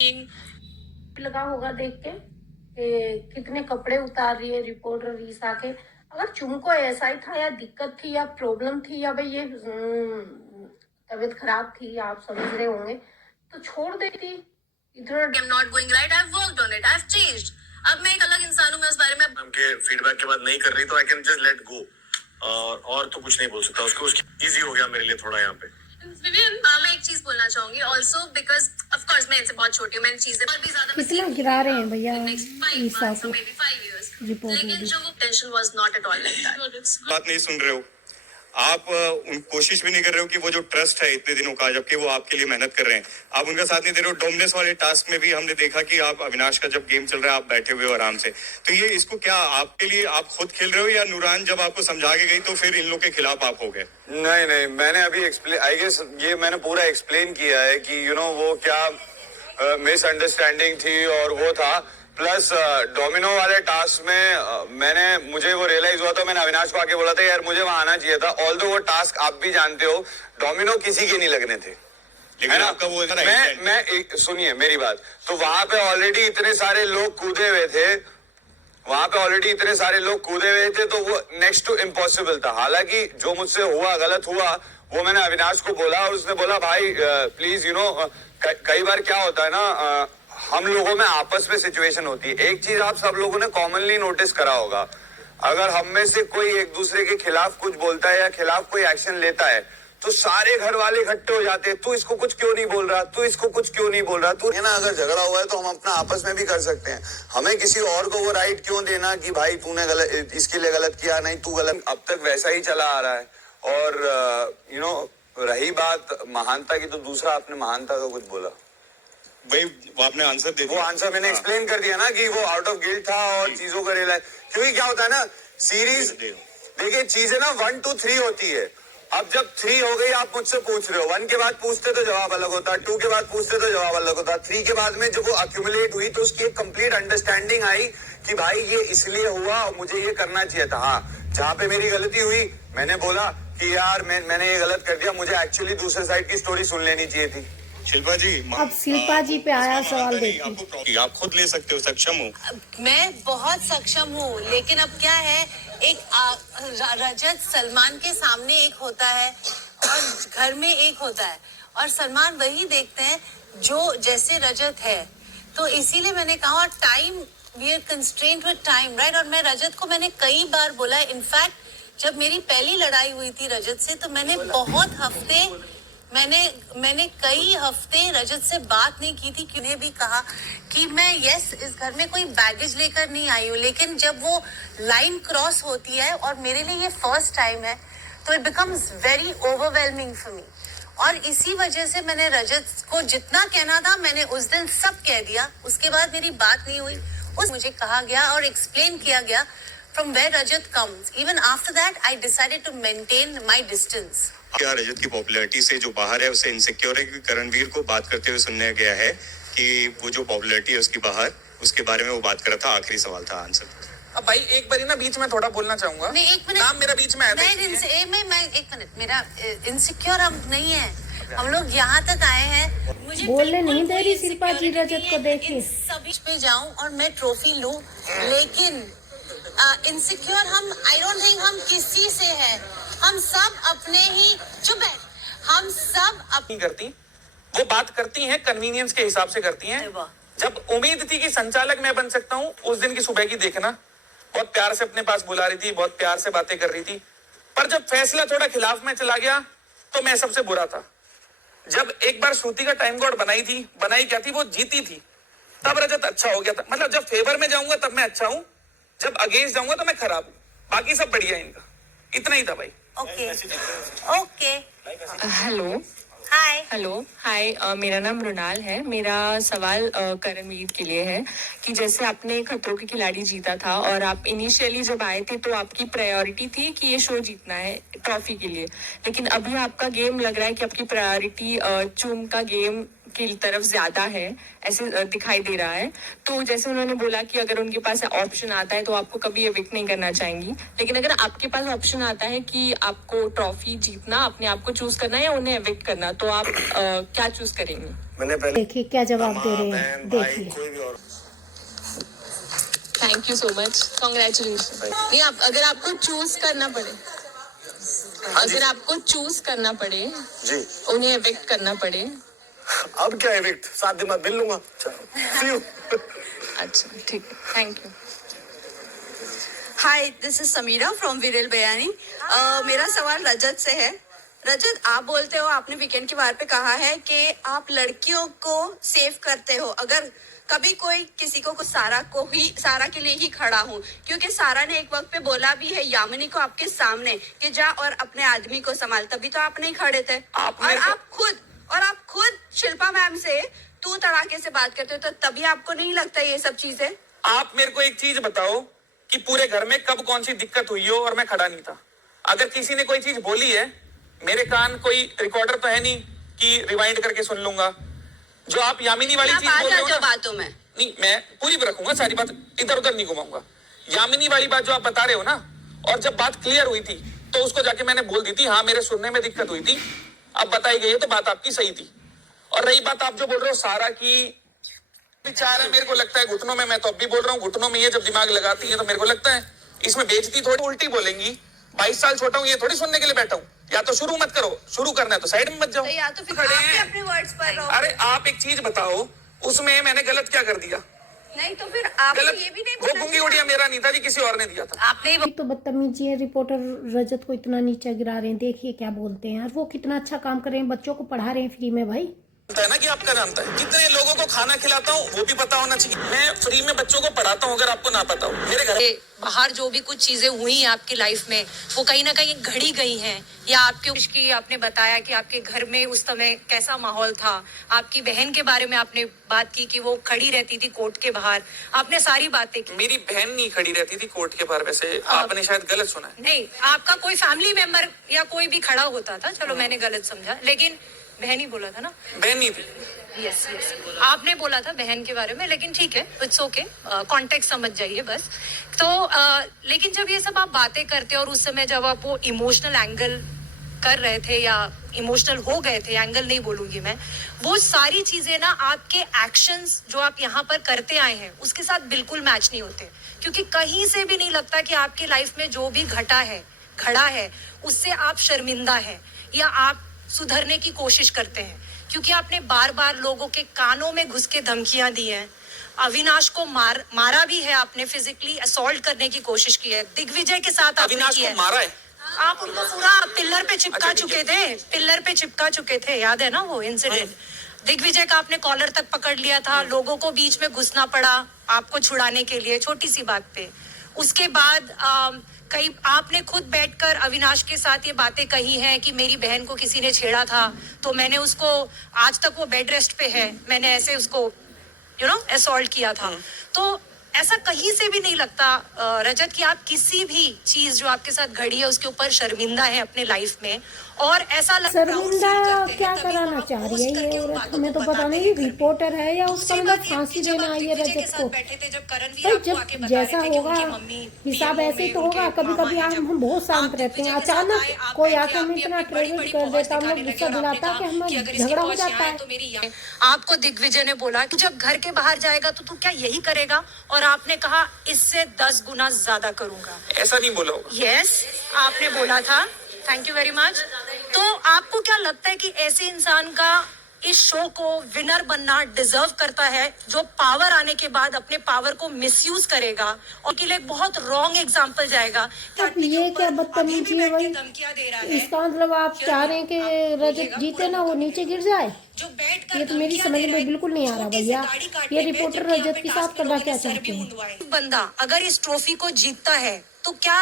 लगा होगा देख के कि कितने कपड़े उतार रही है रिपोर्टर रीस आके। अगर चुमको ऐसा ही था या दिक्कत थी या प्रॉब्लम थी या भाई ये तबीयत खराब थी, आप समझ रहे होंगे, तो छोड़ देती इतना। I am not going right, I have worked on it, I have changed. अब मैं एक अलग इंसान हूं, मैं उस बारे में उनके फीडबैक के बाद नहीं कर रही तो I can just let go, और तो कुछ नहीं बोल सकता उसको। उसकी इजी हो गया मेरे लिए थोड़ा यहाँ पे। मैं एक चीज बोलना चाहूंगी ऑल्सो, बिकॉज ऑफ कोर्स मैं इनसे बहुत छोटी हूँ, मैंने चीजें और भी ज्यादा कितना गिरा रहे हैं भैया ईसा को, लेकिन जो वो tension was not at all like that. बात नहीं सुन रहे हो आप, कोशिश भी नहीं कर रहे हो कि वो जो ट्रस्ट है इतने दिनों का, जबकि वो आपके लिए मेहनत कर रहे हैं, आप उनका साथ नहीं दे रहे हो। डोमिनेंस वाले टास्क में भी हमने देखा कि आप अविनाश का जब गेम चल रहा है आप बैठे हुए हो आराम से। तो ये इसको क्या आपके लिए आप खुद खेल रहे हो या नूरान जब आपको समझा के गई तो फिर इन लोग के खिलाफ आप हो गए? नहीं, मैंने अभी एक्सप्लेन, आई गेस ये मैंने पूरा एक्सप्लेन किया है कि वो क्या मिसअंडरस्टैंडिंग थी और वो था। प्लस डोमिनो वाले टास्क में मुझे वो रियलाइज हुआ था, मैंने अविनाश को आके बोला था यार मुझे वहां आना चाहिए था। ऑल्दो वो टास्क आप भी जानते हो डोमिनो किसी के नहीं लगने थे, लेकिन आपका वो मैं सुनिए मेरी बात, तो वहां पे ऑलरेडी इतने सारे लोग कूदे हुए थे, तो वो नेक्स्ट टू इम्पॉसिबल था। हालांकि जो मुझसे हुआ गलत हुआ वो मैंने अविनाश को बोला और उसने बोला भाई प्लीज कई बार क्या होता है ना, हम लोगों में आपस में सिचुएशन होती है। एक चीज आप सब लोगों ने कॉमनली नोटिस करा होगा, अगर हम में से कोई एक दूसरे के खिलाफ कुछ बोलता है या खिलाफ कोई एक्शन लेता है तो सारे घर वाले इकट्ठे हो जाते हैं, तू इसको कुछ क्यों नहीं बोल रहा, तू इसको कुछ क्यों नहीं बोल रहा, तू है ना। अगर झगड़ा हुआ है तो हम अपना आपस में भी कर सकते हैं, हमें किसी और को वो राइट क्यों देना कि भाई तूने गलत, इसके लिए गलत किया, नहीं तू गलत। अब तक वैसा ही चला आ रहा है। और रही बात महानता की, तो दूसरा आपने महानता का कुछ बोला, भाई वो आपने आंसर दे दिया। वो आंसर मैंने एक्सप्लेन कर दिया ना कि वो आउट ऑफ गिल्ट था और चीजों का रियलाइज, क्योंकि क्या होता है ना सीरीज, देखिए चीजें ना 1 2 3 होती है। अब जब 3 हो गई आप मुझसे पूछ रहे हो, 1 के बाद पूछते तो जवाब अलग होता, 2 के बाद पूछते तो जवाब अलग होता, 3 के बाद में जब वो अक्यूमुलेट हुई तो उसकी एक कंप्लीट अंडरस्टैंडिंग आई कि भाई ये इसलिए हुआ और मुझे ये करना चाहिए था। हाँ, जहाँ पे मेरी गलती हुई मैंने बोला कि यार मैंने ये गलत कर दिया, मुझे एक्चुअली दूसरे साइड की स्टोरी सुन लेनी चाहिए थी। शिल्पा जी, अब शिल्पा जी पे आया सवाल, देखिए आप खुद ले सकते हो, सक्षम हो। मैं बहुत सक्षम हूँ, लेकिन अब क्या है, एक रजत सलमान के सामने एक होता है और घर में एक होता है, और सलमान वही देखते हैं जो जैसे रजत है। तो इसीलिए मैंने कहा time, we are constraint with time, right. और मैं रजत को मैंने कई बार बोला, इनफैक्ट जब मेरी पहली लड़ाई हुई थी रजत से तो मैंने बहुत हफ्ते मैंने कई हफ्ते रजत से बात नहीं की थी। किन्हें भी कहा कि मैं इस घर में कोई बैगेज लेकर नहीं आई हूँ, लेकिन जब वो लाइन क्रॉस होती है और मेरे लिए ये फर्स्ट टाइम है तो it becomes very overwhelming for me. और इसी वजह से मैंने रजत को जितना कहना था मैंने उस दिन सब कह दिया। उसके बाद मेरी बात नहीं हुई, मुझे कहा गया और एक्सप्लेन किया गया from where Rajat comes. Even after that, I decided to maintain my distance. क्या रजत की पॉपुलैरिटी से जो बाहर है उससे इनसिक्योर है? क्योंकि करणवीर को बात करते हुए सुनने गया है कि वो जो पॉपुलैरिटी है उसकी बाहर, उसके बारे में वो बात कर रहा था। आखिरी सवाल था आंसर। अब भाई एक बारी ना बीच में थोड़ा बोलना चाहूंगा। नहीं, एक मिनट, नाम मेरा बीच में आया था। मैं एक मिनट, मेरा इनसिक्योर हम नहीं है, हम लोग यहाँ तक आए हैं। मुझे बोलने नहीं दे रही शिल्पा जी रजत को, देखिए सभी पे जाऊं और मैं ट्रॉफी लूं, लेकिन इनसिक्योर आई डोंट थिंक हम किसी से है, हम सब अपने ही, चुप है, हम सब अपनी करती, वो बात करती हैं कन्वीनियंस के हिसाब से करती हैं। जब उम्मीद थी कि संचालक मैं बन सकता हूँ, उस दिन की सुबह की देखना, बहुत प्यार से अपने पास बुला रही थी, बहुत प्यार से बातें कर रही थी, पर जब फैसला थोड़ा खिलाफ में चला गया तो मैं सबसे बुरा था। जब एक बार श्रुति का टाइम गॉड बनाई क्या थी, वो जीती थी, तब रजत अच्छा हो गया था। मतलब जब फेवर में जाऊंगा तब मैं अच्छा हूँ, जब अगेंस्ट जाऊंगा तो मैं खराब हूँ, बाकी सब बढ़िया है इनका। इतना ही था भाई। ओके हेलो हाय, मेरा नाम मृणाल है। मेरा सवाल करणवीर के लिए है कि जैसे आपने खतरों के खिलाड़ी जीता था और आप इनिशियली जब आए थे तो आपकी प्रायोरिटी थी कि ये शो जीतना है ट्रॉफी के लिए, लेकिन अभी आपका गेम लग रहा है कि आपकी प्रायोरिटी चूम का गेम की तरफ ज्यादा है, ऐसे दिखाई दे रहा है। तो जैसे उन्होंने बोला कि अगर उनके पास ऑप्शन आता है तो आपको कभी एविक्ट नहीं करना चाहेंगी, लेकिन अगर आपके पास ऑप्शन आता है कि आपको ट्रॉफी जीतना, अपने आप को चूज करना है या उन्हें एविक्ट करना, तो आप क्या चूज करेंगे? मैंने पहले देखिए क्या जवाब दे रहे हैं, देखिए। कोई भी और thank you so much, congratulation. नहीं, आप अगर आपको चूज करना पड़े, अगर आपको चूज करना पड़े जी, उन्हें एविक्ट करना पड़े, अब क्या एविक्ट, 7 दिन बाद मिल लूंगा। अच्छा ठीक है, thank you. Hi, this is Samira from viral Bayani. मेरा सवाल रजत से है। रजत, आप बोलते हो, आपने वीकेंड के बार पे कहा है कि आप लड़कियों को सेव करते हो। अगर कभी कोई किसी को सारा के लिए ही खड़ा हूँ, क्योंकि सारा ने एक वक्त पे बोला भी है यामिनी को आपके सामने कि जा और अपने आदमी को संभाल, तभी तो आप नहीं खड़े थे। और आप खुद शिल्पा मैम से तू तड़ाके से बात करते हो, तो तभी आपको नहीं लगता ये सब चीजें? आप मेरे को एक चीज बताओ कि पूरे घर में कब कौन सी दिक्कत हुई हो और मैं खड़ा नहीं था। अगर किसी ने कोई चीज बोली है, मेरे कान कोई रिकॉर्डर तो है नहीं कि रिवाइंड करके सुन लूंगा। जो आप यामिनी वाली चीज बोल रहे हो ना, बातों में नहीं, मैं पूरी रखूंगा, सारी बात इधर उधर नहीं घुमाऊंगा। यामिनी वाली बात जो आप बता रहे हो ना, और जब बात क्लियर हुई थी तो उसको जाके मैंने बोल दी थी, हाँ मेरे सुनने में दिक्कत हुई थी, अब बताई गई है तो बात आपकी सही थी। और रही बात आप जो बोल रहे हो सारा की, विचार है, मेरे को लगता है घुटनों में, मैं तो अब भी बोल रहा हूँ, घुटनों में ये जब दिमाग लगाती है तो मेरे को लगता है इसमें बेइज्जती थोड़ी उल्टी बोलेंगी। 22 साल छोटा हूँ, ये थोड़ी सुनने के लिए बैठा हूँ। या तो शुरू मत करो, शुरू करना है तो साइड में मत जाओ। तो या तो फिर खड़े आप भी हैं। अपने वर्ड्स पर रहो। अरे आप एक चीज बताओ, उसमें मैंने गलत क्या कर दिया? नहीं तो फिर आप गलत, ये भी नहीं वो बोलना गुंगी उड़िया मेरा नहीं था जी, किसी और ने दिया था। आपने एक तो बदतमीजी है, रिपोर्टर रजत को इतना नीचा गिरा रहे हैं, देखिए क्या बोलते हैं। और वो कितना अच्छा काम कर रहे हैं, बच्चों को पढ़ा रहे हैं फ्री में। भाई है ना कि आपका जानता है कितने लोगों को खाना खिलाता हूँ, वो भी पता होना चाहिए। मैं फ्री में बच्चों को पढ़ाता हूँ, अगर आपको ना पता हो। मेरे घर बाहर जो भी कुछ चीजें हुई हैं आपकी लाइफ में, वो कहीं ना कहीं घड़ी गई हैं, या आपके आपने बताया कि आपके घर में उस समय कैसा माहौल था। आपकी बहन के बारे में आपने बात की कि वो खड़ी रहती थी कोर्ट के बाहर, आपने सारी बातें की। मेरी बहन नहीं खड़ी रहती थी कोर्ट के बाहर, वैसे आपने शायद गलत सुना है। नहीं, आपका कोई फैमिली मेंबर या कोई भी खड़ा होता था, चलो मैंने गलत समझा, लेकिन बहन ही बोला था ना? बहन नहीं थी। यस, आपने बोला था बहन के बारे में, लेकिन ठीक है, इट्स ओके, कॉन्टेक्स्ट समझ जाइए बस। तो लेकिन जब ये सब आप बातें करते और उस समय जब आप वो इमोशनल एंगल कर रहे थे या इमोशनल हो गए थे, एंगल नहीं बोलूंगी मैं, वो सारी चीजें ना आपके एक्शंस जो आप यहाँ पर करते आए हैं उसके साथ बिल्कुल मैच नहीं होते। क्योंकि कहीं से भी नहीं लगता कि आपकी लाइफ में जो भी घड़ा है उससे आप शर्मिंदा है या आप सुधरने की कोशिश करते हैं। क्योंकि आपने बार बार लोगों के कानों में घुस के धमकियां दी हैं। अविनाश को मारा भी है आपने, फिजिकली असॉल्ट करने की कोशिश की है। दिग्विजय के साथ आपने अविनाश किया को मारा है। आप उनको पूरा पिल्लर पे चिपका चुके थे, याद है ना वो इंसिडेंट? दिग्विजय का आपने कॉलर तक पकड़ लिया था, लोगों को बीच में घुसना पड़ा आपको छुड़ाने के लिए, छोटी सी बात पे। उसके बाद कई आपने खुद बैठकर अविनाश के साथ ये बातें कही हैं कि मेरी बहन को किसी ने छेड़ा था, तो मैंने उसको, आज तक वो बेड रेस्ट पे है, मैंने ऐसे उसको असॉल्ट किया था। तो ऐसा कहीं से भी नहीं लगता रजत कि आप किसी भी चीज जो आपके साथ घड़ी है उसके ऊपर शर्मिंदा है अपने लाइफ में। और ऐसा शर्मिंदा क्या कराना चाह रही है ये औरत, हमें तो पता नहीं। रिपोर्टर है या उसका मतलब फांसी देना आई है रजत को? जब जैसा होगा हिसाब ऐसे ही तो होगा। कभी कभी हम बहुत शांत रहते हैं, अचानक कोई आके हमें इतना ट्रिगर कर देता, हम लोग गुस्सा दिलाता कि हमें झगड़ा हो जाता है। आपको दिग्विजय ने बोला कि जब घर के बाहर जाएगा तो तू क्या यही करेगा, और आपने कहा इससे 10 गुना ज्यादा करूंगा। ऐसा नहीं बोला होगा। यस, आपने बोला था। Thank you very much. तो आपको क्या लगता है कि ऐसे इंसान का इस शो को विनर बनना डिजर्व करता है, जो पावर आने के बाद अपने पावर को मिसयूज करेगा और के लिए बहुत रॉन्ग एग्जांपल जाएगा? अब ये क्या बदतमीजी है भाई? इसका मतलब आप चाह रहे हैं कि रजत जीते ना, वो नीचे गिर जाए? ये तो मेरी समझ में बिल्कुल नहीं आ रहा भैया। ये रिपोर्टर रजत के साथ करना क्या चाहते हैं? बंदा अगर इस ट्रॉफी को जीतता है तो क्या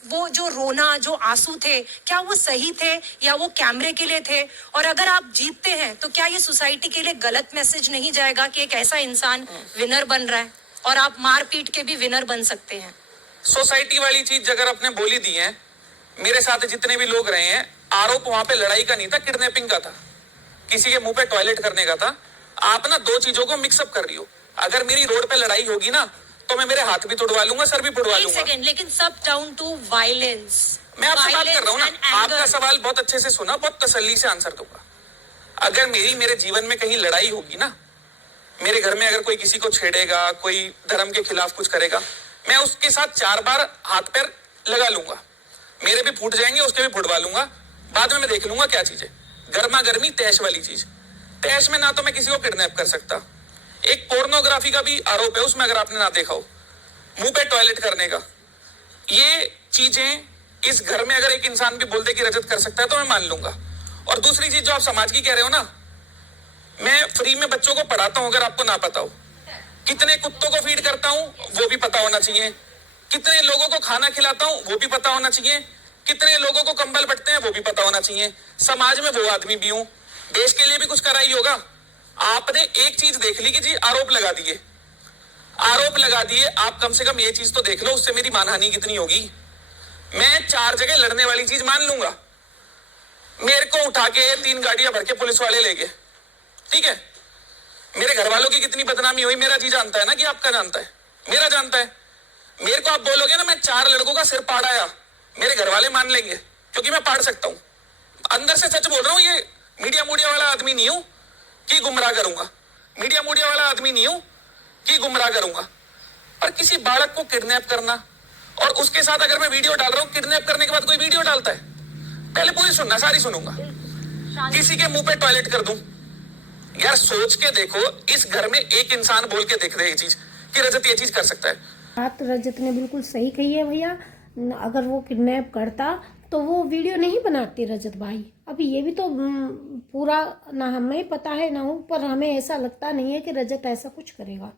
वो जो रोना, जो आंसू थे, क्या वो सही थे या वो कैमरे के लिए थे? और अगर आप जीतते हैं तो क्या ये सोसाइटी के लिए गलत मैसेज नहीं जाएगा कि एक ऐसा इंसान विनर बन रहा है और आप मार पीट के भी विनर बन सकते हैं? सोसाइटी वाली चीज अगर आपने बोली दी है, मेरे साथ जितने भी लोग रहे हैं, आरोप वहां पे लड़ाई का नहीं था, किडनैपिंग का था। किसी के मुंह पे टॉयलेट करने का था। आप ना दो चीजों को मिक्सअप कर रही हो। अगर मेरी रोड पे लड़ाई होगी ना तो मैं मेरे हाथ भी तोड़वा लूंगा, सर भी तोड़वा लूंगा। सेकंड, लेकिन सब डाउन टू वायलेंस। मैं आपसे बात कर रहा हूँ ना, आपका सवाल बहुत अच्छे से सुना, बहुत तसल्ली से आंसर दूंगा। अगर मेरे जीवन में कहीं लड़ाई होगी ना, मेरे घर में अगर कोई किसी को छेड़ेगा, कोई धर्म के खिलाफ कुछ करेगा, मैं उसके साथ 4 बार हाथ पैर लगा लूंगा। मेरे भी फूट जाएंगे, उसके भी फुटवा लूंगा। बाद में मैं देख लूंगा क्या चीज है। गर्मा गर्मी तैश वाली चीज। तैश में ना तो मैं किसी को किडनैप कर सकता, एक पोर्नोग्राफी का भी आरोप है उसमें, अगर आपने ना देखा हो, मुंह पे टॉयलेट करने का। ये चीजें इस घर में अगर एक इंसान भी बोल दे कि रजत कर सकता है तो मैं मान लूंगा। और दूसरी चीज जो आप समाज की कह रहे हो ना, मैं फ्री में बच्चों को पढ़ाता हूं, अगर आपको ना पता हो। कितने कुत्तों को फीड करता हूं वो भी पता होना चाहिए। कितने लोगों को खाना खिलाता हूं वो भी पता होना चाहिए। कितने लोगों को कंबल बंटते हैं वो भी पता होना चाहिए। समाज में वो आदमी भी हूं, देश के लिए भी कुछ करा ही होगा। आपने एक चीज देख ली कि जी आरोप लगा दिए, आप कम से कम ये चीज तो देख लो, उससे मेरी मानहानि कितनी होगी। मैं 4 जगह लड़ने वाली चीज मान लूंगा। मेरे को उठा के 3 गाड़ियां भर के पुलिस वाले ले गए, ठीक है। मेरे घर वालों की कितनी बदनामी हुई मेरा जी जानता है ना, कि आपका जानता है, मेरा जानता है। मेरे को आप बोलोगे ना मैं 4 लड़कों का सिर पाड़ाया, मेरे घर वाले मान लेंगे, क्योंकि मैं पाड़ सकता हूं। अंदर से सच बोल रहा हूं। ये मीडिया वाला आदमी नहीं हूं कि गुमराह करूंगा। मीडिया वाला आदमी नहीं हूं कि गुमराह करूंगा। पर किसी बालक को किडनैप करना, और उसके साथ अगर मैं वीडियो डाल रहा हूं, किडनैप करने के बाद कोई वीडियो डालता है, पहले पूरी सुनना, सारी सुनूंगा। किसी के मुंह पे टॉयलेट कर दूं, यार सोच के देखो, इस घर में एक इंसान बोल के देख रहे ये चीज कि रजत ये चीज कर सकता है। बात रजत ने बिल्कुल सही कही है भैया। अगर वो किडनैप करता तो वो वीडियो नहीं बनाते रजत भाई। अभी ये भी तो पूरा ना हमें पता है ना हो, पर हमें ऐसा लगता नहीं है कि रजत ऐसा कुछ करेगा।